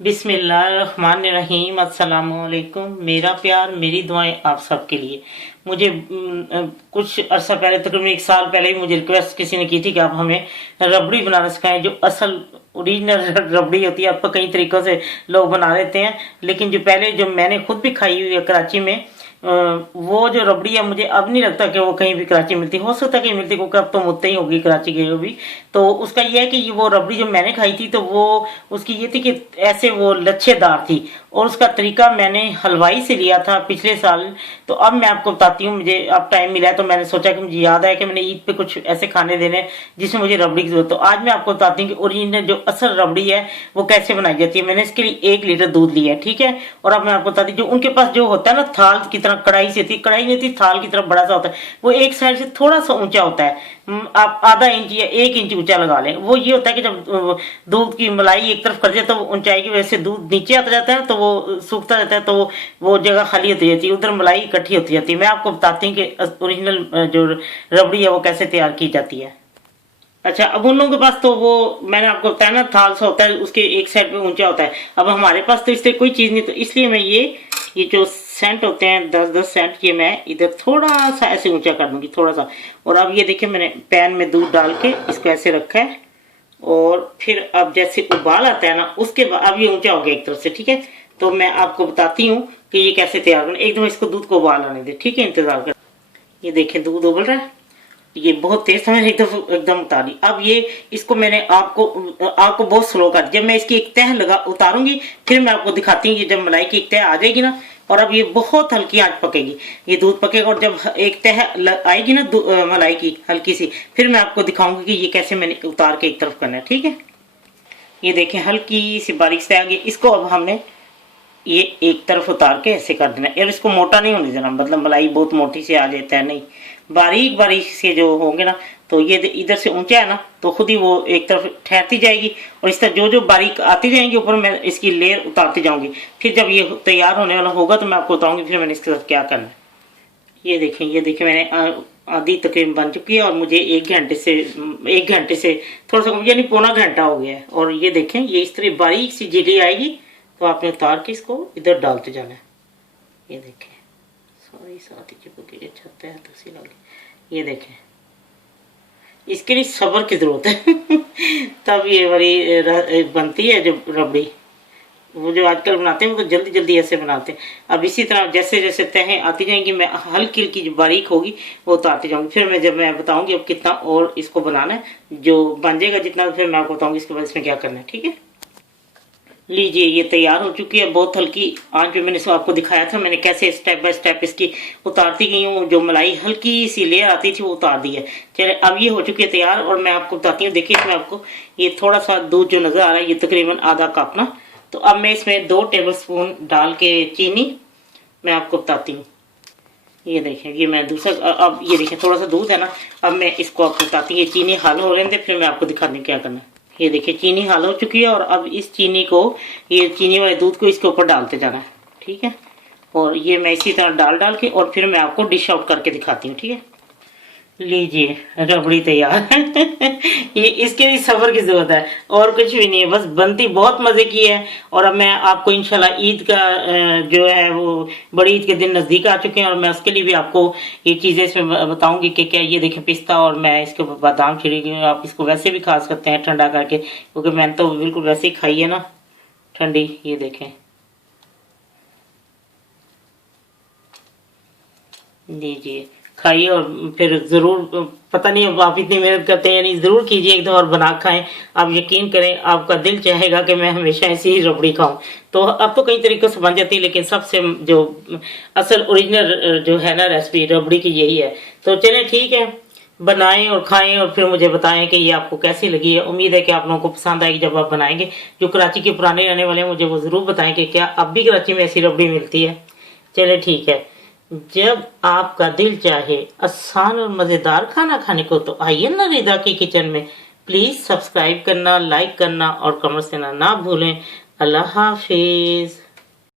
बिस्मिल्लाहिर्रहमानिर्रहीम। अस्सलाम वालेकुम। मेरा प्यार मेरी दुआएं आप सबके लिए। मुझे कुछ अर्सा पहले, तकरीबन एक साल पहले ही मुझे रिक्वेस्ट किसी ने की थी कि आप हमें रबड़ी बनाना सिखाएं, जो असल ओरिजिनल रबड़ी होती है। अब तो कई तरीक़ों से लोग बना लेते हैं, लेकिन जो पहले जो मैंने खुद भी खाई हुई है कराची में, वो जो रबड़ी है मुझे अब नहीं लगता कि वो कहीं भी कराची मिलती। हो सकता है कहीं मिलती, क्योंकि अब तो मुद्दत ही होगी कराची गए भी। तो उसका ये है कि वो रबड़ी जो मैंने खाई थी, तो वो उसकी ये थी कि ऐसे वो लच्छेदार थी, और उसका तरीका मैंने हलवाई से लिया था पिछले साल। तो अब मैं आपको बताती हूँ, मुझे अब टाइम मिला है तो मैंने सोचा कि मुझे याद आया कि मैंने ईद पे कुछ ऐसे खाने देने जिसमें मुझे रबड़ी की जरूरत। तो आज मैं आपको बताती हूँ कि ओरिजिनल जो असल रबड़ी है वो कैसे बनाई जाती है। मैंने इसके लिए 1 लीटर दूध लिया है, ठीक है। और अब मैं आपको बताती हूँ, जो उनके पास जो होता है ना थाल की तरह, कढ़ाई से थी, कढ़ाई नहीं थी, थाल की तरफ बड़ा सा होता है, वो एक साइड से थोड़ा सा ऊंचा होता है। आप आधा इंच या 1 इंच ऊंचा लगा लें। वो ये होता है कि जब दूध की मलाई एक तरफ कर जाए तो ऊंचाई की वजह से दूध नीचे आता जाता है, तो वो सूखता रहता है, तो वो जगह खाली होती जाती है, उधर मलाई इकट्ठी होती जाती है। मैं आपको बताती हूँ कि ओरिजिनल जो रबड़ी है वो कैसे तैयार की जाती है। अच्छा, अब उन लोगों के पास तो वो मैंने आपको बताया ना, थाल सा होता है, उसके एक साइड पे ऊंचा होता है। अब हमारे पास तो इससे कोई चीज नहीं, तो इसलिए मैं ये जो सेंट होते हैं 10-10 सेंट, ये मैं इधर थोड़ा सा ऐसे ऊंचा कर दूंगी, थोड़ा सा। और अब ये देखिए, मैंने पैन में दूध डाल के इसको ऐसे रखा है, और फिर अब जैसे उबाल आता है ना, उसके बाद अब ये ऊंचा हो गया एक तरफ से, ठीक है। तो मैं आपको बताती हूँ कि ये कैसे तैयार करना। एकदम इसको दूध को उबाल आने दे, ठीक है, इंतजार कर। ये देखिए दूध उबल रहा है, ये बहुत तेज था, मैंने एकदम उतारी। अब ये इसको मैंने आपको बहुत स्लो कर, जब मैं इसकी एक तह लगा उतारूंगी फिर मैं आपको दिखाती हूँ। ये जब मलाई की एक तह आ जाएगी ना, और अब ये बहुत हल्की आंच पकेगी, ये दूध पकेगा, और जब एक तह आएगी ना मलाई की हल्की सी, फिर मैं आपको दिखाऊंगी कि ये कैसे मैंने उतार के एक तरफ करना है, ठीक है। ये देखें हल्की सी बारीक से आ गई। इसको अब हमने ये एक तरफ उतार के ऐसे कर देना है, और इसको मोटा नहीं होने देना, मतलब मलाई बहुत मोटी से आ जाता है, नहीं, बारीक बारीक से जो होंगे ना, तो ये इधर से ऊंचा है ना, तो खुद ही वो एक तरफ ठहरती जाएगी, और इस तरह जो जो बारीक आती जाएंगी ऊपर, मैं इसकी लेयर उतारती जाऊंगी। फिर जब ये तैयार होने वाला होगा तो मैं आपको बताऊंगी फिर मैंने इसके साथ क्या करना है। ये देखें मैंने आधी तकरीबन बन चुकी है, और मुझे 1 घंटे से थोड़ा सा यानी पौना घंटा हो गया है। और ये देखें, ये इस तरह बारीक सी जिली आएगी, तो आपने उतार के इसको इधर डालते जाना है। ये देखें सारी साथ ही चिपक के छत है तो सी लगे। ये देखें, इसके लिए सब्र की जरूरत है तब ये बड़ी बनती है जो रबड़ी। वो जो आजकल बनाते हैं वो तो जल्दी जल्दी ऐसे बनाते हैं। अब इसी तरह जैसे जैसे तहें आती जाएंगी, मैं हल्की हल्की जो बारीक होगी वो उतारती जाऊंगी। फिर मैं बताऊंगी अब कितना और इसको बनाना है, जो बन जाएगा जितना फिर मैं आपको बताऊंगी इसके बाद इसमें क्या करना है, ठीक है। लीजिए ये तैयार हो चुकी है, बहुत हल्की आंच पे मैंने इसको आपको दिखाया था, मैंने कैसे स्टेप बाय स्टेप इसकी उतारती गई हूँ। जो मलाई हल्की सी लेयर आती थी वो उतार दी है। चले अब ये हो चुकी है तैयार, और मैं आपको बताती हूँ। देखिए इसमें आपको ये थोड़ा सा दूध जो नजर आ रहा है, ये तकरीबन आधा कप ना। तो अब मैं इसमें 2 टेबलस्पून डाल के चीनी मैं आपको बताती हूँ। ये देखें, ये मैं दूसरा, अब ये देखें थोड़ा सा दूध है ना, अब मैं इसको आपको बताती हूँ। ये चीनी हल हो रहे थे, फिर मैं आपको दिखाती हूँ क्या करना है। ये देखिए चीनी हल हो चुकी है, और अब इस चीनी को, ये चीनी वाले दूध को इसके ऊपर डालते जाना है, ठीक है। और ये मैं इसी तरह डाल के, और फिर मैं आपको डिश आउट करके दिखाती हूँ, ठीक है। लीजिए रबड़ी तैयार ये इसके लिए सब्र की जरूरत है, और कुछ भी नहीं है, बस बनती बहुत मजे की है। और अब मैं आपको इंशाल्लाह ईद का जो है वो बड़ी ईद के दिन नजदीक आ चुके हैं, और मैं उसके लिए भी आपको ये चीजें इसमें बताऊंगी कि क्या। ये देखें पिस्ता, और मैं इसके ऊपर बादाम छिड़ी गई हूँ। आप इसको वैसे भी खा सकते हैं ठंडा करके, क्योंकि मैंने तो बिल्कुल वैसे ही खाई है ना ठंडी। ये देखें, लीजिए खाइए, और फिर जरूर, पता नहीं अब आप इतनी मेहनत करते हैं यानी जरूर कीजिए एक दो और बना खाएं। आप यकीन करें, आपका दिल चाहेगा कि मैं हमेशा ऐसी ही रबड़ी खाऊं। तो अब तो कई तरीकों से बन जाती है, लेकिन सबसे जो असल ओरिजिनल जो है ना रेसिपी रबड़ी की यही है। तो चलें ठीक है, बनाएं और खाएं, और फिर मुझे बताएं कि ये आपको कैसी लगी है। उम्मीद है कि आप लोगों को पसंद आएगी जब आप बनाएंगे। जो कराची के पुराने रहने वाले हैं मुझे वो जरूर बताएं कि क्या अब भी कराची में ऐसी रबड़ी मिलती है। चले ठीक है, जब आपका दिल चाहे आसान और मजेदार खाना खाने को, तो आइए ना रिदा की किचन में। प्लीज सब्सक्राइब करना, लाइक करना और कमेंट्स करना ना भूलें। अल्लाह हाफिज।